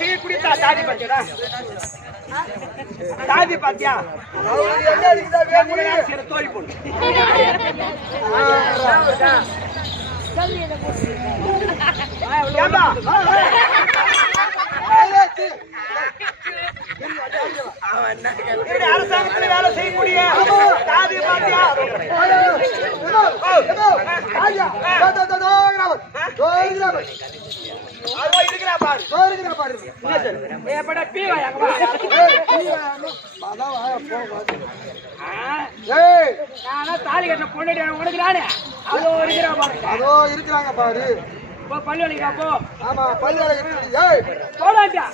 செய்யக்கூடிய தாதி பாத்தியா தாதி பாத்தியா தோழி பொண்ணு அரசாங்கத்துல வேலை செய்யக்கூடிய தாதி பாத்தியா தாலி கட்ட பொண்ணு உனக்குறானே அதோ இருக்கிறாங்க பாரு பள்ளி வலிக்கா போ ஆமா பள்ளி போடாண்டா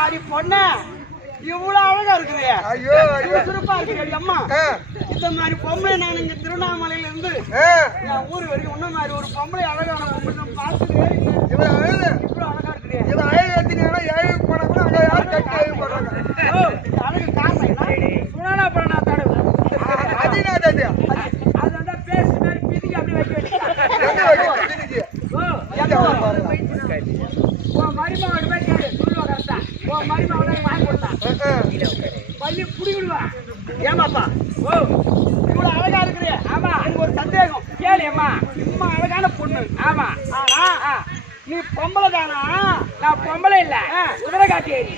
ஆடி பொண்ண இவ்வளவு அழகா இருக்குது. ஐயோ சிறப்பா இருக்கு அம்மா. இந்த மாதிரி பொம்பளை நான் இங்க திருவண்ணாமலையில இருந்து என் ஊரு வரைக்கும் உன்ன மாதிரி ஒரு பொம்பளை அழகான பொம்பளை பார்த்துட்டு இவ்வளவு அழகா இருக்குது. இவன் அழகு ஏத்தினா ஏழு போனா கூட அங்க யாரும் கட்டி ஏழு போடுறாங்க. அழகு காரணம் சுனானா பண்ணா தடவை அது அந்த பேஸ் மாதிரி பிதிக்கு அப்படி வைக்க மருமகன் போய் கேளு சொல்லுவா கரெக்டா உன் மருமகன் வாங்கி கொடுத்தான் பள்ளி புடிவிடுவா ஏமாப்பா ஓ இவ்வளவு அழகா இருக்கிறே ஆமா எனக்கு ஒரு சந்தேகம் கேளு அம்மா இம்மா அழகான பொண்ணு ஆமா ஆனா நீ பொம்பளை தானா நான் பொம்பளை இல்ல உதர காட்டியேரி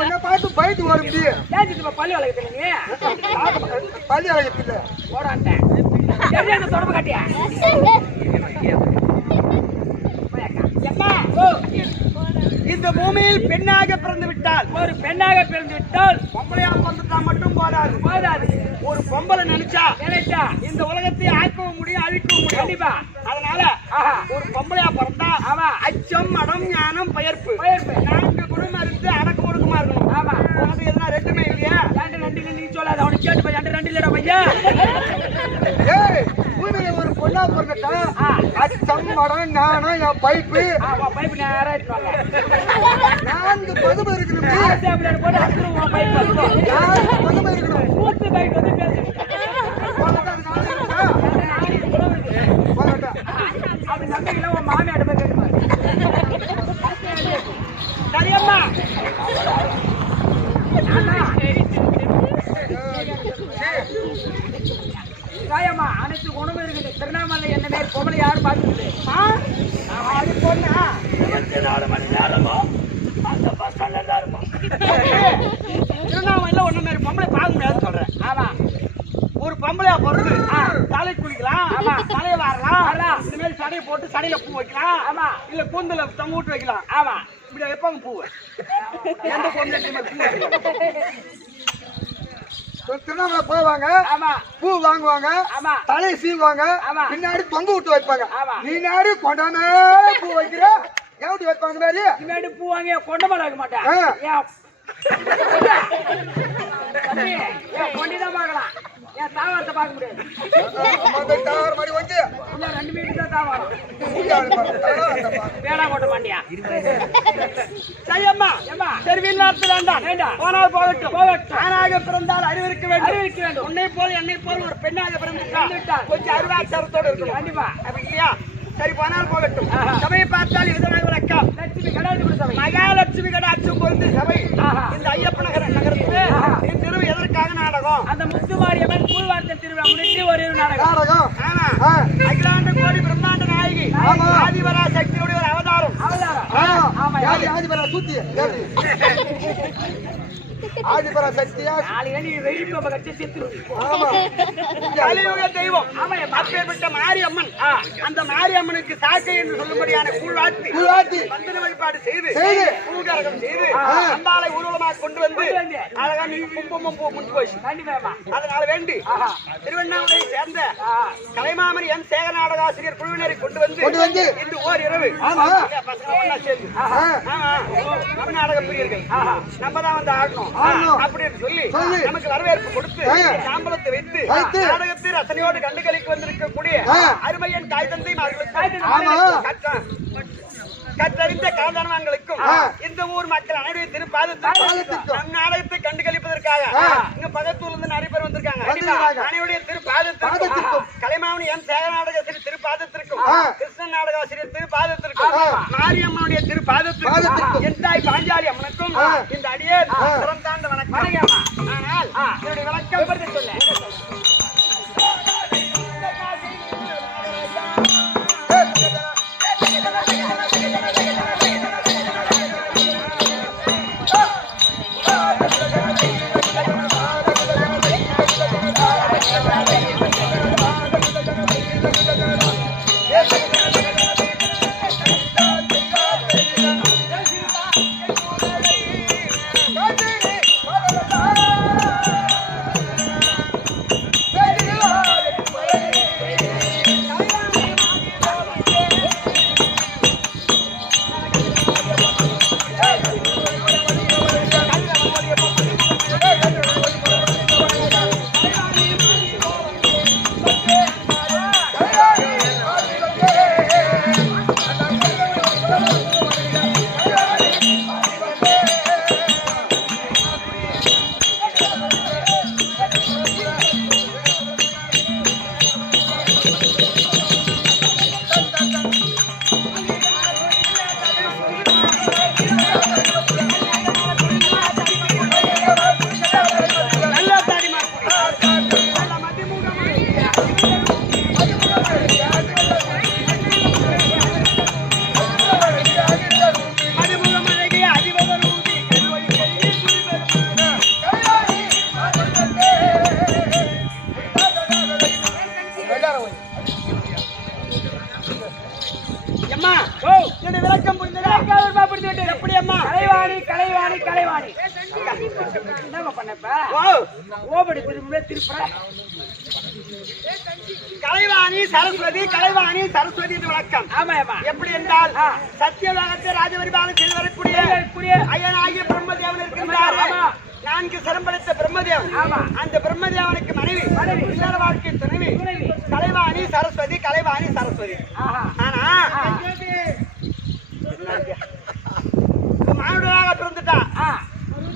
உன்னை பார்த்து பயத்து வர முடியும் பள்ளி வளர்க்கல நீ பள்ளி வளர்க்கல ஓடாண்டேன் தொடர்பு காட்டியா இந்த பூமியில் பெண்ணாக பிறந்து விட்டால் ஒரு பெண்ணாக பிறந்து விட்டால் பொம்பளையா பிறந்துட்டா மட்டும் போதாது ஒரு பொம்பளை நினைச்சா இந்த உலகத்தை ஆக்கவும் முடியும் அழிக்கவும் முடியும் கண்டிப்பா அதனால ஒரு பொம்பளையா பிறந்தா அவன் அச்சம் மடம் ஞானம் பயர்ப்பு 4 குணமா இருந்து அடக்க ஒடுக்கமா இருக்கணும் ஆமா உனக்கு எதுனா ரெண்டுமே இல்லையா ரெண்டு நீ சொல்லாத அவனுக்கு கேட்டு போய் ரெண்டு இல்லடா பையா பூமியில ஒரு பொண்ணா பிறந்துட்டா அச்சம் மடம் ஞானம் என் பைப்பு நேரா 4 பகுமை இருக்கணும் போட்டு அத்துருவோம் பகுமை இருக்கணும் கூட்டு பைக் வந்து அப்படி நம்பிக்கையில உன் மாமியாட்ட போய் கேட்டுப்பாரு சரியம்மா காயம்மா அனைத்து குணமும் இருக்குது திருவண்ணாமலை என்ன மாரி பொம்பளை யாரும் பார்த்துக்குது அது பொண்ணா 24 மணி நேரமும் அந்த பஸ் ஸ்டாண்ட்ல தான் இருக்கும் திருவண்ணாமலையில ஒண்ணு மாரி பொம்பளை பார்க்க முடியாதுன்னு சொல்றேன் ஆமா ஒரு பொம்பளையா பிறந்து தலை குளிக்கலாம் ஆமா தலையை வாரலாம் இந்த மாதிரி சடையை போட்டு சடையில பூ வைக்கலாம் ஆமா இல்ல கூந்தல தொங்க விட்டு வைக்கலாம் ஆமா இப்படி வைப்பாங்க பூவை எந்த பொம்பளை திருவண்ணாமலை போவாங்க பூ வாங்குவாங்க தலையை சீவுவாங்க பின்னாடி தொங்க விட்டு வைப்பாங்க நீ நாடு கொண்டாமே பூ வைக்கிற எப்படி வைப்பாங்க மாதிரி பின்னாடி பூ வாங்க கொண்டமாட வைக்க மாட்டேன் கொண்டிதான் பார்க்கலாம் ஏன் தாவரத்தை பார்க்க முடியாது தாவர மாதிரி வந்து 2 மீட்டர் தான் தாவரம் வேடா கொட்ட மாட்டியா சரியம்மா சரி வெளிநாட்டு வேண்டாம் போனால் போகட்டும் ஆணாக பிறந்தால் அறிவிருக்க வேண்டும் உன்னை போல் என்னை போல் ஒரு பெண்ணாக பிறந்துட்டால் கொஞ்சம் அறிவாச்சாரத்தோடு இருக்கணும் கண்டிப்பா அப்படி இல்லையா சரி போனால் போகட்டும் சபையை பார்த்தால் இதுதான் வழக்கம் மகாலட்சுமி கடாட்சம் பொருந்து சபை இந்த ஐயப்ப நகரத்திலே இத்திருவு எதற்காக நாடகம் அந்த முத்துமாரியம்மன் கூழ்வார்த்தை திருவிழா முன்னிட்டு ஒரு நாடகம் அகிலாண்ட கோடி பிரம்மாண்ட நாயகி ஆதிபரா சக்தியுடைய ஒரு அவதாரம் ஆதிபரா சூத்தி ஆதிபரா சக்தியா கலியுக தெய்வம் அப்பேற்பட்ட மாரியம்மன் அந்த மாரியம்மனுக்கு சாக்கை என்று சொல்லும்படியான கூழ்வாத்தி மந்திர வழிபாடு செய்து பூகரகம் செய்து அம்பாளை ஊர்வலமாக கொண்டு வந்து அழகா நீ கும்பமும் முடிச்சு போச்சு அதனால வேண்டி திருவண்ணாமலையை சேர்ந்த கலைமாமணி என் சேகர நாடக ஆசிரியர் குழுவினரை கொண்டு வந்து இன்று ஓர் இரவு பசங்க ஒன்னா சேர்ந்து நாடக பிரியர்கள் நம்ம தான் வந்து ஆடணும் அப்படின்னு சொல்லி நமக்கு வரவேற்பு கொடுத்து சாம்பலத்தை வைத்து நாடகத்தில் ரசனையோடு கண்டுகளிக்கு வந்திருக்கக்கூடிய அருமையன் தாய் தந்தை கற்றறிந்த காந்தனவான்களுக்கும் இந்த ஊர் மக்கள் அனைவருடைய திருப்பாதத்திற்கும் நம் நாடகத்தை கண்டுகளிப்பதற்காக இங்க பக்கத்தூர்ல இருந்து நிறைய பேர் வந்திருக்காங்க. அனைவருடைய திருப்பாதத்திற்கும் கலைமாமணி எம் சேகர நாடகாசிரியர் திருப்பாதத்திற்கும் கிருஷ்ணன் நாடகாசிரியர் திருப்பாதத்திற்கும் மாரியம்மனுடைய திருப்பாதத்திற்கும் என் தாய் பாஞ்சாலி அம்மனுக்கும் இந்த அடியே சிரம் தாழ்ந்த வணக்கம். ஆனால் என்னுடைய விளக்கம் சொல்ல கலைவாணி சரஸ்வதி கலைவாணி சரஸ்வதி என்று வழக்கம். எப்படி என்றால் சத்தியலோகத்தை ராஜபரிபாலம் செய்து வரக்கூடிய ஐயனாகிய பிரம்மதேவன் இருக்கின்றார். 4 சிரம் படைத்த பிரம்மதேவன். அந்த பிரம்மதேவனுக்கு மனைவி இல்லற வாழ்க்கை துணைவி கலைவாணி சரஸ்வதி கலைவாணி சரஸ்வதி. ஆனா மானுடராக பிறந்துட்டா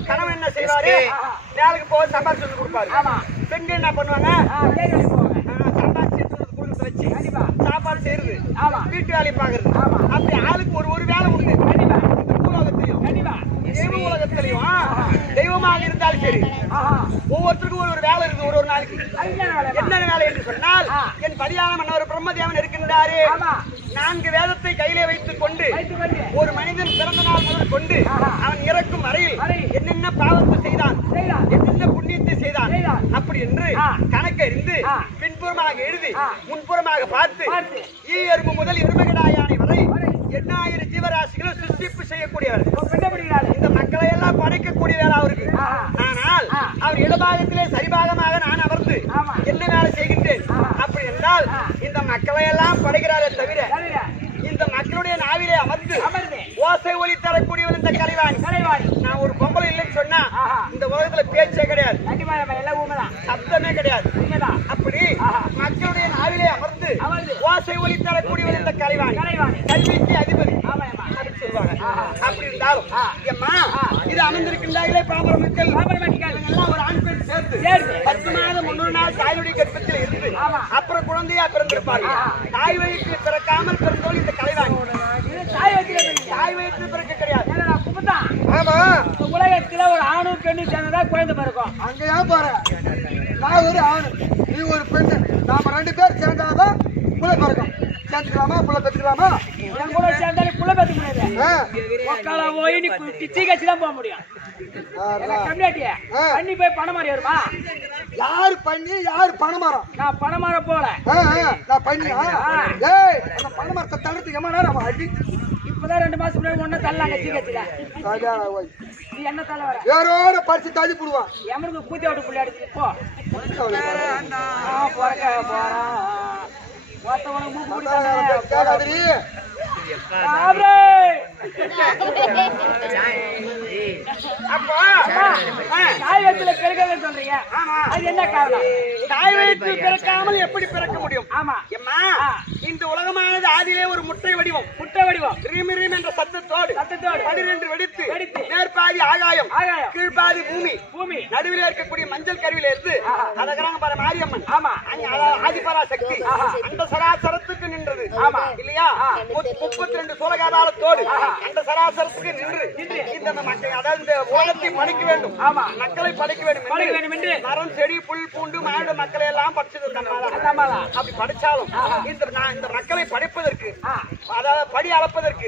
கணவன் என்ன செய்வாரு? வேலைக்கு போக சம்பாதிச்சு சொல்லி கொடுப்பாரு. பெண்கள் என்ன பண்ணுவாங்க? சம்பாதிச்சு வச்சு சாப்பாடு செய்யறது, வீட்டு வேலையை பாக்குறது. அப்படி ஆளுக்கு ஒரு வேலை உண்டு. தெய்வ உலகத்திலையும் தெய்வமாக இருந்தாலும் சரி ஒவ்வொருத்தருக்கும் ஒரு வேலை இருக்கு. ஒரு நாளைக்கு என்ன வேலை என்று சொன்னால், என் பரியாரம் ஒரு பிரம்மதேவன் இருக்கின்றாரு. 4 வேதத்தை கையிலே வைத்துக் கொண்டு ஒரு மனிதன் பிறந்த நாள் முதல் கொண்டு அவன் இறக்கும் வரையில் என்னென்ன பாவத்தை செய்தான், என்னென்ன புண்ணியத்தை செய்தான் அப்படி என்று கணக்கறிந்து பின்புறமாக எழுதி முன்புறமாக பார்த்து ஈயரும்பு முதல் எருமகடாயானை வரை 8000 ஜீவராசிகளும் சிருஷ்டிப்பு செய்யக்கூடியவர். இந்த மக்களை எல்லாம் படைக்கக்கூடிய வேலை அவருக்கு. ஆனால் அவர் இடபாகத்திலே சரிபாகமாக நான் அமர்ந்து என்ன வேலை செய்கின்றேன் அப்படி என்றால், இந்த மக்களை எல்லாம் படைக்கிறாரே தவிர இந்த மக்களுடைய நாவிலே அமர்ந்து ஓசை ஒலி தரக்கூடியவர் இந்த கலைவாணி. நான் ஒரு பொம்பளை இல்லைன்னு சொன்னா இந்த உலகத்துல பேச்சே கிடையாது, சப்தமே கிடையாது. அப்படி மக்களுடைய நாவிலே அமர்ந்து ஓசை ஒலி தரக்கூடியவர் இந்த கலைவாணி. கல்விக்கு அதிபதி சொல்லுவாங்க. அப்படி இருந்தாலும் இது அமைந்திருக்கின்றார்களே பாமர மக்கள் எல்லாம் ஒரு ஆண் பெண் சேர்த்து 10 மாதம் 300 நாள் தாயுடைய கர்ப்பத்தில் இருந்து அப்புறம் குழந்தையா பிறந்திருப்பார்கள். தாய் வயிற்றில் பிறக்காமல் பிறந்தோல் இந்த கலைவாணி. தாய் வயிற்றில் பிறக்க கிடையாது. உலகத்துல ஒரு ஆணும் பெண்ணும் சேர்ந்ததா குழந்தை பிறக்கும். அங்கயா போற நான் ஒரு ஆணு நீ ஒரு பெண்ணு, நாம 2 பேர் சேர்ந்தாதான் புள்ள பிறக்கும். சேர்த்துக்கலாமா? புள்ள பெற்றுக்கலாமா? என் கூட சேர்ந்தாலும் புள்ள பெற்ற முடியாது. போய் நீ கிச்சி கட்சி தான் போக முடியும். பண்ணி போய் பணமாரி வருமா? யாரு பண்ணி யாரு பணமரம்? நான் பணமார போல நான் பண்ணியா? ஏய் அந்த பணமரத்தை தடுத்து எம்மா நேரம் அடி. இப்பதான் 2 மாசம் முன்னாடி ஒண்ணு தள்ளலாம் கட்சி கட்சியில. நீ என்ன தள்ள வர? யாரோட பறிச்சு தள்ளி போடுவான். எமனுக்கு கூத்தி விட்டு புள்ளி அடிச்சு போ. அப்போ தாய் வயிற்றுல பிறக்கவே சொல்றீங்க. ஆமா அது என்ன காரணம்? தாய் வயிற்றில் பிறக்காமல் எப்படி பிறக்க முடியும்? ஆமா, எம்மா இந்த உலகமானது ஆதியிலே ஒரு முட்டை வடிவம் முட்டை வடிவம் ரீம் ரீம் என்ற சத்தத்தோடு 12 வெடித்து வெடித்து மேற்பாதி ஆகாயம் ஆகாயம் கீழ்பாதி பூமி பூமி நடுவில் இருக்கக்கூடிய மஞ்சள் கருவில இருந்து அதற்காக பாரு மாரியம்மன் ஆமா ஆதிபரா சக்தி அந்த சராசரத்துக்கு நின்றது ஆமா இல்லையா 32 சோழகாதாரத்தோடு அந்த சராசரத்துக்கு நின்று இந்த மக்கள் அதாவது இந்த உலகத்தை படைக்க வேண்டும் ஆமா மக்களை படைக்க வேண்டும் என்று மரம் செடி புல் பூண்டு மாடு மக்களை எல்லாம் படைச்சது அப்படி படைச்சாலும் இந்த மக்களை படைப்பதற்கு அதாவது படி அளப்பதற்கு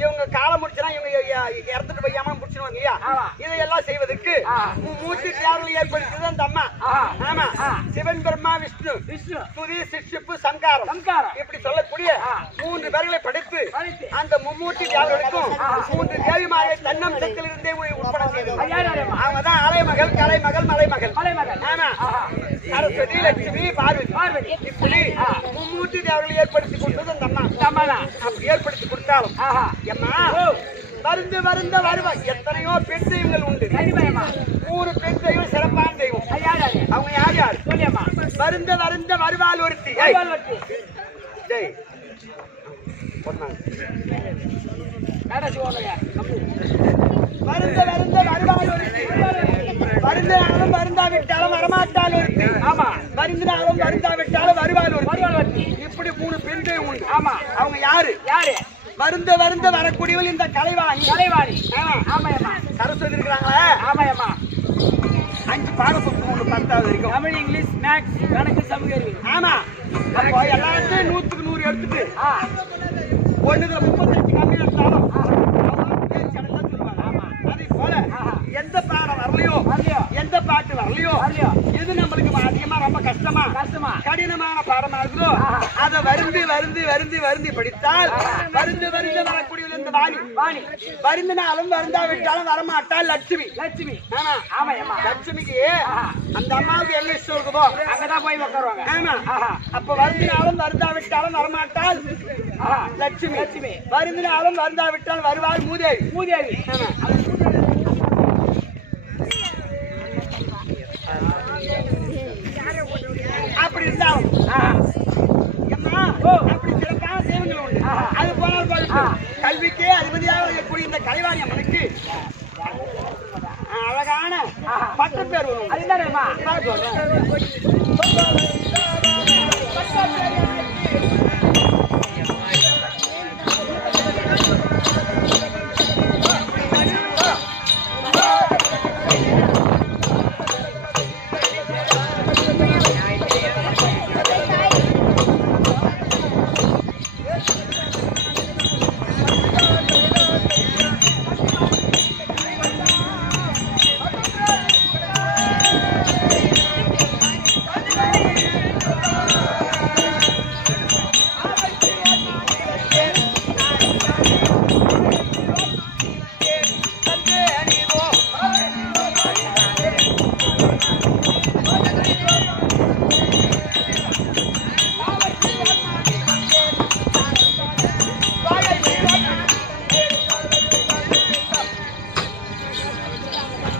இவங்க காலம் முடிச்சுனா இவங்க இறந்துட்டு போய்யாம முடிச்சிருவாங்க இல்லையா இதையெல்லாம் செய்வதற்கு மூச்சு தியாகங்கள் ஏற்படுத்தது அந்த அம்மா. ஆமா சிவன் பிரம்மா விஷ்ணு துதி சிஷ்யப்பு சம்காரம் இப்படி சொல்லக்கூடிய 3 பேர்களை படைத்து அந்த மும்மூர்த்தி தியாகங்களுக்கும் 3 தேவிமாரை தன்னம்சத்தில் இருந்தே உட்பட செய்தது. அவங்கதான் அலைமகள் கலைமகள் மலைமகள். ஆமா சரஸ்வதி லட்சுமி பார்வதி இப்படி மும்மூர்த்தி தேவர்கள் ஏற்படுத்தி கொடுத்தது அந்த அம்மா. அப்படி ஏற்படுத்தி கொடுத்தாலும் எம்மா வருந்த வருந்த வருவா எத்தனையோ பெண் தெய்வங்கள் உண்டு. 3 பெண் தெய்வம் சிறப்பான தெய்வம். அவங்க யார் யார் சொல்லியம்மா? வருந்த வருந்த வருவாள் ஒருத்தி. வருந்த வருந்த வருவாள் ஒருத்தி. வருந்தாலும் வருந்தாவிட்டாலும் வரமாட்டால் ஒருத்தி. ஆமா வருந்தினாலும் வருந்தாவிட்டாலும் வருவாள் ஒருத்தி. இப்படி 3 பெண் தெய்வம் உண்டு. ஆமா அவங்க யாரு யாரு? வருந்த வருந்த வரக்கூடியவள் இந்த கலைவாணி. சரஸ்வதி இருக்கிறாங்களே. ஆமாயம்மா 5 பாடப்புத்தகம் உண்டு 10வது வரைக்கும். தமிழ் இங்கிலீஷ் மேக்ஸ் கணக்கு சமூக அறிவு. ஆமா அப்போ எல்லாத்தையும் 100க்கு 100 எடுத்துட்டு ஒண்ணுல 38 கம்மி எடுத்தாலும் அதே போல எந்த பாடம் வரலையோ எந்த பாட்டு வரலையோ எது நம்மளுக்கு அதிகமா ரொம்ப கஷ்டமா கடினமான பாடமா இருக்குதோ அதை வருந்தி வருந்தி வருந்தி வருந்தி படித்தால் வருந்து வருந்து வரக்கூடிய இந்த வாணி வருந்தினாலும் வருந்தாவிட்டாலும் வரமாட்டால் லட்சுமி. ஆமா லட்சுமிக்கு அந்த அம்மாவுக்கு எங்க இஷ்டம் இருக்குதோ அங்கதான் போய் உட்காருவாங்க. ஆமா அப்ப வருந்தினாலும் வருந்தாவிட்டாலும் வரமாட்டால் லட்சுமி. வருந்தினாலும் வருந்தாவிட்டால் வருவாள் மூதேவி. அப்படி இருந்தாலும் அப்படி சிறப்பான சேவங்கள் உண்டு. அது போனால் கல்விக்கே அதிபதியாக இருக்கக்கூடிய இந்த கலைவாணி அம்மனுக்கு அழகான 10 பேர் வரும்.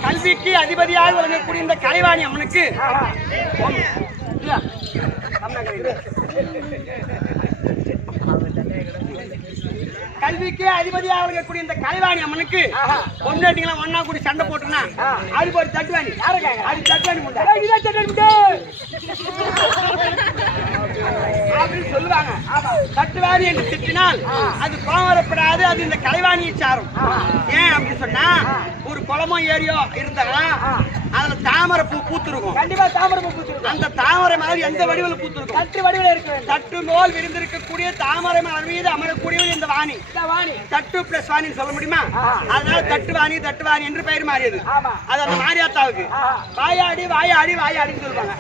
கல்விக்கு அதிபதியாக விளங்கக்கூடிய இந்த கலைவாணி அம்மனுக்கு கல்விக்கே அதிபதியாக விளங்கக்கூடிய இந்த கலைவாணி அம்மனுக்கு பொண்டாட்டிங்களா ஒன்னா கூடி சண்டை போட்டுனா அதுக்கு ஒரு தட்டுவாணி அது தட்டுவாணி அப்படின்னு சொல்லுவாங்க. தட்டுவாணி என்று திட்டினால் அது கோவரப்படாது, அது இந்த கலைவாணியை சாரும். ஏன் அப்படின்னு சொன்னா ஒரு குளமோ ஏரியோ இருந்தா அதுல தாமரை பூ பூத்திருக்கும். கண்டிப்பா தாமரை பூ பூத்திருக்கும். அந்த தாமரை மலர் எந்த வடிவில் பூத்திருக்கும்? தட்டு வடிவில் இருக்கு. தட்டு போல் விரிந்திருக்கக்கூடிய தாமரை மலர் மீது அமரக்கூடியது இந்த வாணி. தட்டு பிளஸ் வாணின்னு சொல்ல முடியுமா? அதனால தட்டுவாணி தட்டுவாணி என்று பெயர் மாறியது. அது அந்த மாரியாத்தாவுக்கு வாயாடி வாயாடி வாயாடின்னு சொல்லுவாங்க.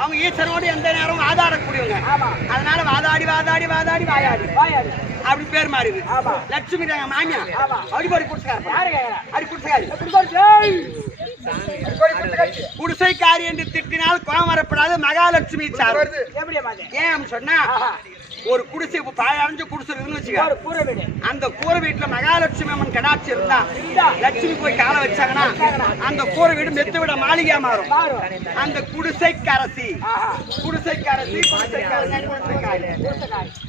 அவங்க ஈஸ்வரனோடு எந்த நேரம் வாதாடக்கூடியவங்க. அதனால வாதாடி வாதாடி வாதாடி வாயாடி வாயாடி அப்படி பேர் மாறியது. லட்சுமி மாமியா அடிப்படி குடிசைக்காரி என்று திட்டினால் கோவம் வரப்படாது, மகாலட்சுமி சார். ஏன் சொன்னா ஒரு குடிசை பாயடைஞ்ச குடிசை இருக்குன்னு வச்சுக்க. ஒரு கூரை வீடு. அந்த கூரை வீட்டுல மகாலட்சுமி அம்மன் கடாட்சி இருந்தா லட்சுமி போய் காலை வச்சாங்கன்னா அந்த கூரை வீடு மெத்த விட மாளிகையா மாறும். மாறும். அந்த குடிசைக்கரசி குடிசைக்கரசி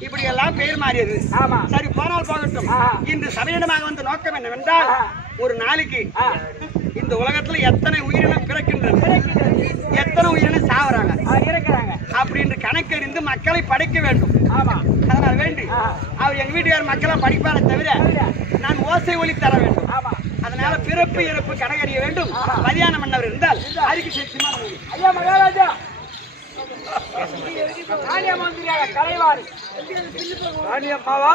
இப்படி எல்லாம் பேர் மாறியது. ஆமா. சரி போனால் போகட்டும். இன்று சபையிடமாக வந்த நோக்கம் என்னவென்றால் ஒரு நாளைக்கு இந்த உலகத்துல எத்தனை உயிரினம் பிறக்கின்றது, எத்தனை உயிரினம் சாவறாங்க இருக்கிறாங்க அப்படின்னு கணக்கறிந்து மக்களை படைக்க வேண்டும். ஆமா. அதனால் வேண்டி அவர் எங்க வீட்டுக்கார மக்களை படிப்பார தவிர நான் ஓசை ஒலி தர வேண்டும். ஆமா. அதனால பிறப்பு இறப்பு கணக்கறிய வேண்டும். மதியானம் மன்னவர் இருந்தால் அறிக்கை செய்யுமா? ஐயா மகாராஜா ராணியம்மா வந்துருக்காங்க. கலைவாணி ராணியம்மாவா?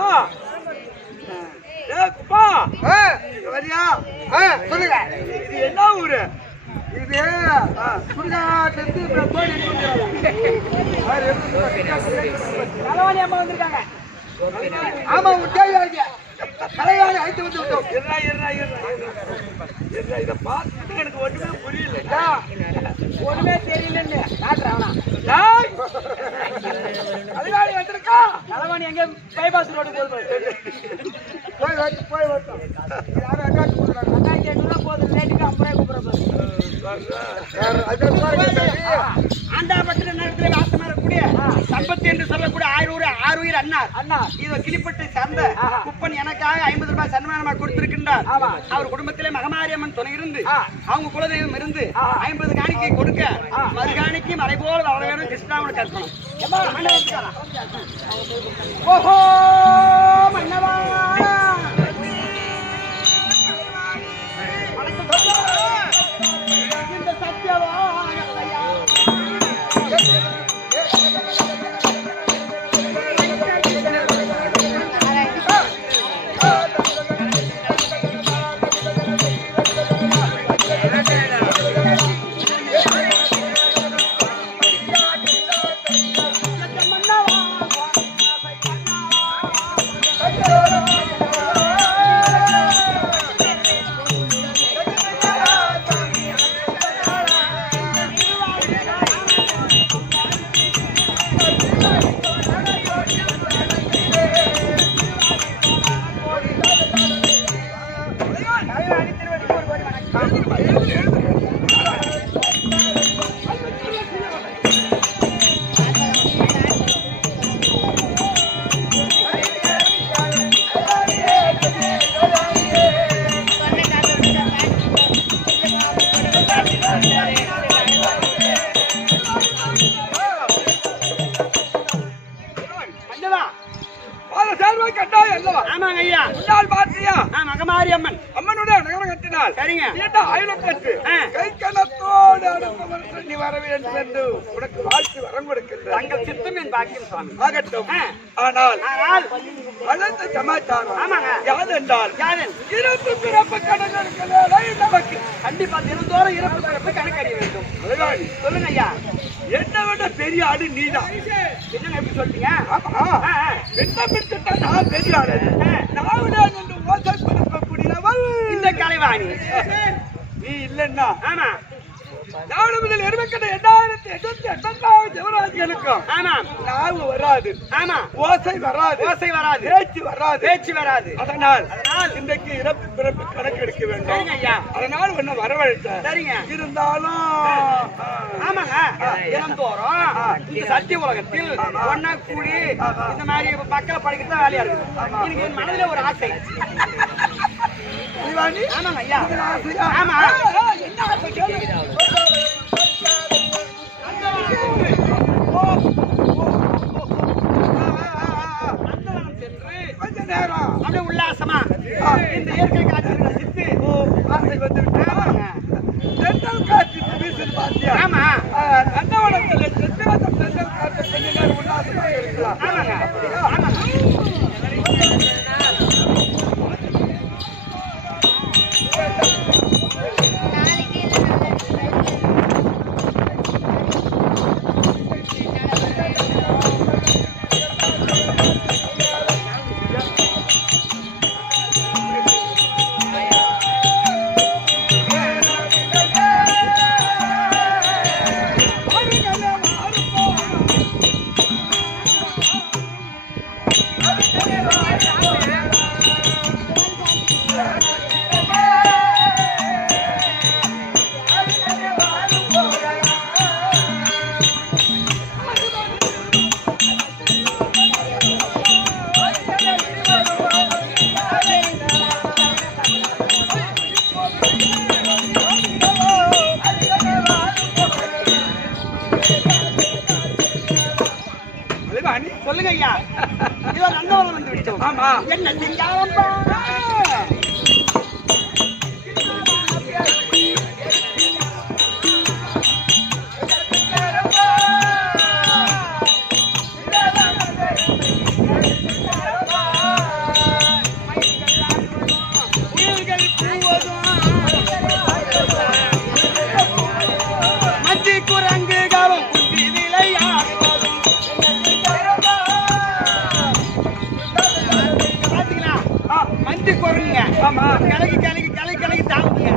வரியா? சொல்லுங்க. இது என்ன ஊரு? இது சுடுகாட்டு கலைவாணி அம்மா வந்திருக்காங்க. ஆமா உட்காந்து கலையாணி அழைத்து வந்து விட்டோம். இதை பார்த்துட்டு எனக்கு ஒண்ணுமே புரியல. ஒண்ணுமே தெரியலன்னு காட்டுறானா? கலைவாணி வந்திருக்கா? கலைவாணி எங்க பைபாஸ் ரோடு போய் வரட்டும். யாரும் அட்டாச் பண்ணுறாங்க. 2800 போகுது. ரேட்டுக்கு 50 கூப்பிடுறது. ஆண்டாபத்திர நேரத்தில் வாசம் வரக்கூடிய சம்பத்து என்று சொல்லக்கூடிய ஆறுயிர் அண்ணா இதை கிளிப்பட்டை சார்ந்த குப்பன் எனக்காக 50 ரூபாய் சன்மானமாக கொடுத்திருக்கின்றார். அவர் குடும்பத்திலே மகமாரியம்மன் துணை இருந்து அவங்க குலதெய்வம் இருந்து 50 காணிக்கை கொடுக்க மறுகாணிக்கு மலை போல வர வேணும். கிருஷ்ணாவுக்கு கற்பனம். ஓஹோ மன்னவா இந்த சத்தியவா ஆமாங்க ஐயா. முன்னாள் பாத்தியா மகமாரி அம்மன் அம்மனுடைய நகரம் கட்டினாள். சரிங்க. ஆயுதப்பட்டு கை கணத்தோடு அடுத்த வருஷம் நீ வர வேண்டும் என்று உனக்கு வாழ்த்து வரம் கொடுக்கின்ற தங்கள் சித்தம் என் பாக்கியம் சுவாமி. ஆகட்டும். ஆனால் ஆனால் அனைத்து சமாச்சாரம் ஆமாங்க யாதென்றால் யாதன் இறப்பு பிறப்பு கணக்கு நமக்கு கண்டிப்பா தினந்தோறும் இறப்பு பிறப்பு கணக்கறிய வேண்டும். அழகாடி சொல்லுங்க ஐயா. என்ன விட பெரிய ஆடு நீதான். என்னங்க எப்படி சொல்றீங்க? ஆமா என்ன பெற்றுட்டா நான் பெரிய ஆடு. நான் என்று ஓசைப்படுத்தக்கூடியவள் இந்த கலைவாணி. நீ இல்லைன்னா ஆமா நாடு முதல் எருமைக்கட்டை 2880 ஜீவராசிகளுக்கும் ஆமாம் நாவு வராது. ஆமா ஓசை வராது. ஓசை வராது. பேச்சு வராது. பேச்சு வராது. அதனால் இன்றைக்கு இறப்பு பிறப்பு கணக்கு எடுக்க வேண்டும். சரிங்க ஐயா. அதனால் ஒன்னு வரவழைத்த சரிங்க. இருந்தாலும் ஆமாங்க தினந்தோறும் இந்த சத்திய உலகத்தில் ஒன்னா கூடி இந்த மாதிரி மக்களை படிக்கிறது தான் வேலையா இருக்கு. எனக்கு என் மனதில் ஒரு ஆசை. ஆமாங்க ஐயா. ஆமா என்ன ஆசை கேளு. கொஞ்ச நேரம் அப்படியே உல்லாசமா இந்த இயற்கை காட்சி ரசித்து ஆசை வந்துவிட்டு தென்றல் காற்று வீசுது பாத்தியா? ஆமா நந்தவனத்தில் தென்றல் காற்று கொஞ்ச நேரம் உல்லாசமாக இருக்கலாம். ஆமாங்க ஆமாங்க. வேண்டும். ஆமா. என்ன சிங்காரம்பா கலகி கலகி கலகி கலகி தாங்குங்க.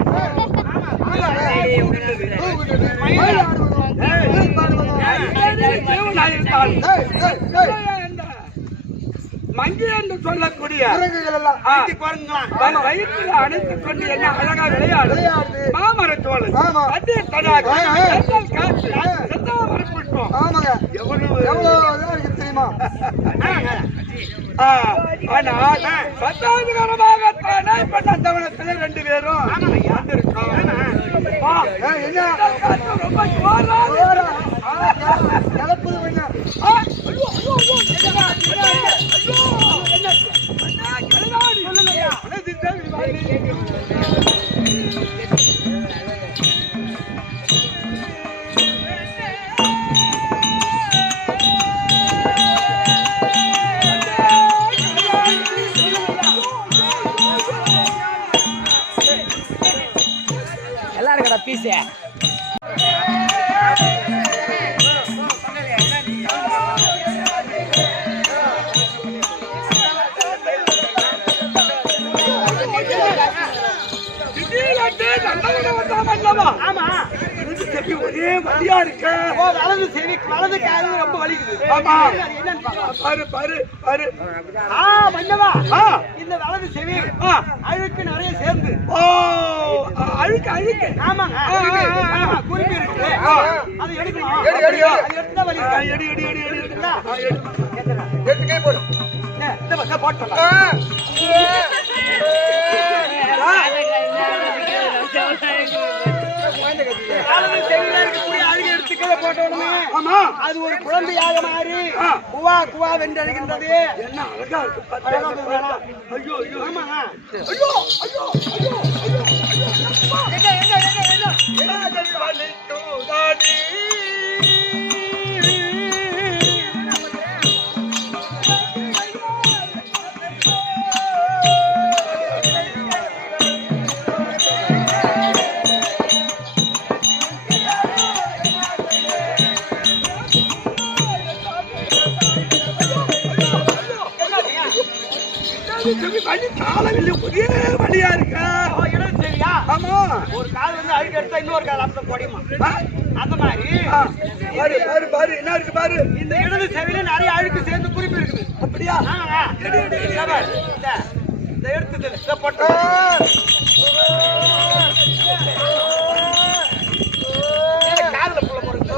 மங்கி என்று சொல்லக்கூடிய வயிற்றில் அணைத்துக் கொண்டு என்ன அழகா விளையாடு மாமரத்தோடு அதே தடாக காற்று புஷ்பம் எவ்வளவு தெரியுமா? ஆனால் சத்தாதிகாரமாகத்தானே இப்ப நந்தவனத்துல 2 பேரும் வந்திருக்கோம். ரொம்ப எல்லாரும் கடை பீஸே ஆமா ஒரே வழியா இருக்கு. வலது செவி வலது காது ரொம்ப வலிக்குது. ஆமா என்னன்னு பாக்கலாம். பாரு பாரு பாரு. மன்னவா இந்த வலது செவி அழுக்கு நிறைய சேர்ந்து அழுக்கு அழுக்கு. ஆமாங்க குறிப்பி இருக்கு. அது எடுக்கணும். அது எடுத்தா வலி. எடி எடி எடி எடி எடுத்துக்கா எடுத்துக்கே போடு. இந்த போட்டலாம். அது ஒரு குழந்தையாக மாறி குவா குவா வென்று அழுகின்றது. என்ன அழகா இருக்கு. ஐயோ ஐயோ ஆமாங்க. ஐயோ ஐயோ ஐயோ ஐயோ என்ன என்ன என்ன என்ன ஒரே வழியா இருக்கா? சரியா? ஆமா. ஒரு கால் வந்து அழுக்கு எடுத்தா இன்னொரு கால் அப்படி பொடியுமா? அந்த மாதிரி பாரு பாரு பாரு என்ன இருக்கு பாரு. இந்த இடது செவில நிறைய அழுக்கு சேர்ந்து குறிப்பு இருக்குது. அப்படியா? இந்த எடுத்து இத போட்டு கால்ல புள்ள போடுங்க.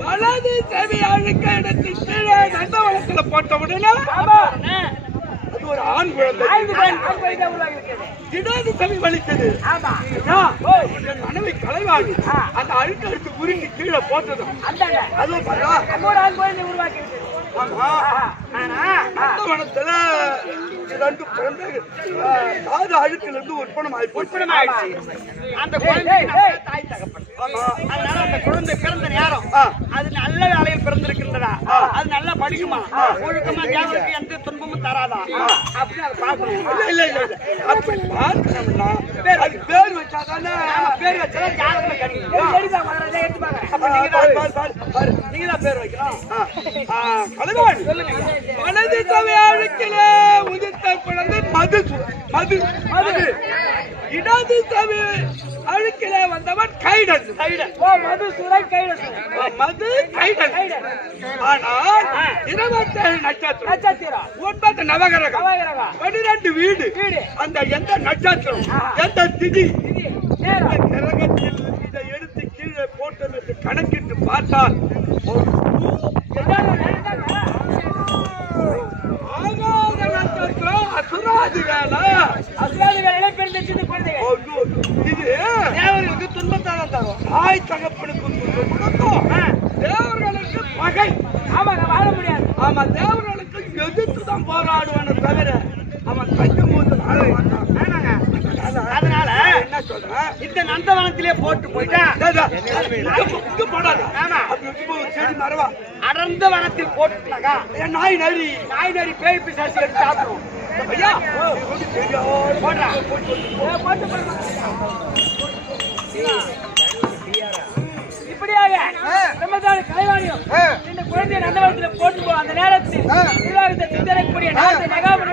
வலது செவி அழுக்க இடத்து கீழே நந்தவனத்துல போட்ட உடனே அது ஒரு ஆண் குழந்தை. இடது செவி வலிக்குது. மனைவி கலைவாணி அந்த அழுக்க எடுத்து உருங்கி கீழே போட்டது. அதுவும் நந்தவனத்துல 2 குழந்தைகள் காது அழுக்குல இருந்து உற்பணம் ஆயிடுச்சு. அந்த குழந்தை தாய் தகப்பன். அதனால அந்த குழந்தை பிறந்த நேரம் அது நல்ல வேலையில் பிறந்திருக்கின்றதா, அது நல்லா படிக்குமா, ஒழுக்கமா தேவனுக்கு எந்த துன்பமும் தராதா அப்படின்னு அதை பார்க்கணும். இல்ல இல்ல இல்ல அப்படி பார்க்கணும்னா அது பேர் வச்சாதானே. பேர் வச்சாதான் ஜாதகத்துல கிடைக்கும். நீங்க தான் பேர் வைக்கணும். வலது செவி அழுக்கில உதித்த குழந்தை மது மது மது. இடது செவி அழுக்கில வந்தவன் கைடன். மது சுரை கைடன். மது கைடன். ஆனால் 27 நட்சத்திரம் 9 நவகிரகம் 12 வீடு. அந்த எந்த நட்சத்திரம் எந்த திதி கிரகத்தில் இதை எடுத்து கீழே போட்டு கணக்கிட்டு பார்த்தால் அசுராதிகளை பிறந்து குழந்தைகள் இது தேவர்களுக்கு துன்பத்தால் உண்டாகும். தாய் தகப்பனுக்கு துன்பம் கொடுக்கும். தேவர்களுக்கு பகை. ஆமாங்க, வாழ முடியாது. ஆமா, தேவர்களுக்கு எதிர்த்து தான் போராடுவான தவிர அவன் கையும் போது வாழ மாட்டான். ஆமாங்க. அதனால என்ன சொல்றேன், இந்த நந்தவனத்திலே போட்டு போயிட்டா இங்க போடாத. ஆமா. அப்படி வச்சுப்போ ஒரு செடி மரவா அடர்ந்த வனத்தில் போட்டுட்டாக்கா என் நாய் நரி நாய் நரி பேய் பிசாசு எடுத்து சாப்பிடும். ஐயா போடுறா. இப்படியாக பிரம்மச்சாரி கலைவாணியும் இந்த குழந்தையை நந்தவனத்தில் போட்டு போ. அந்த நேரத்தில் நிர்வாகத்தை சிந்தனைக்கூடிய நாட்டு நகாமணி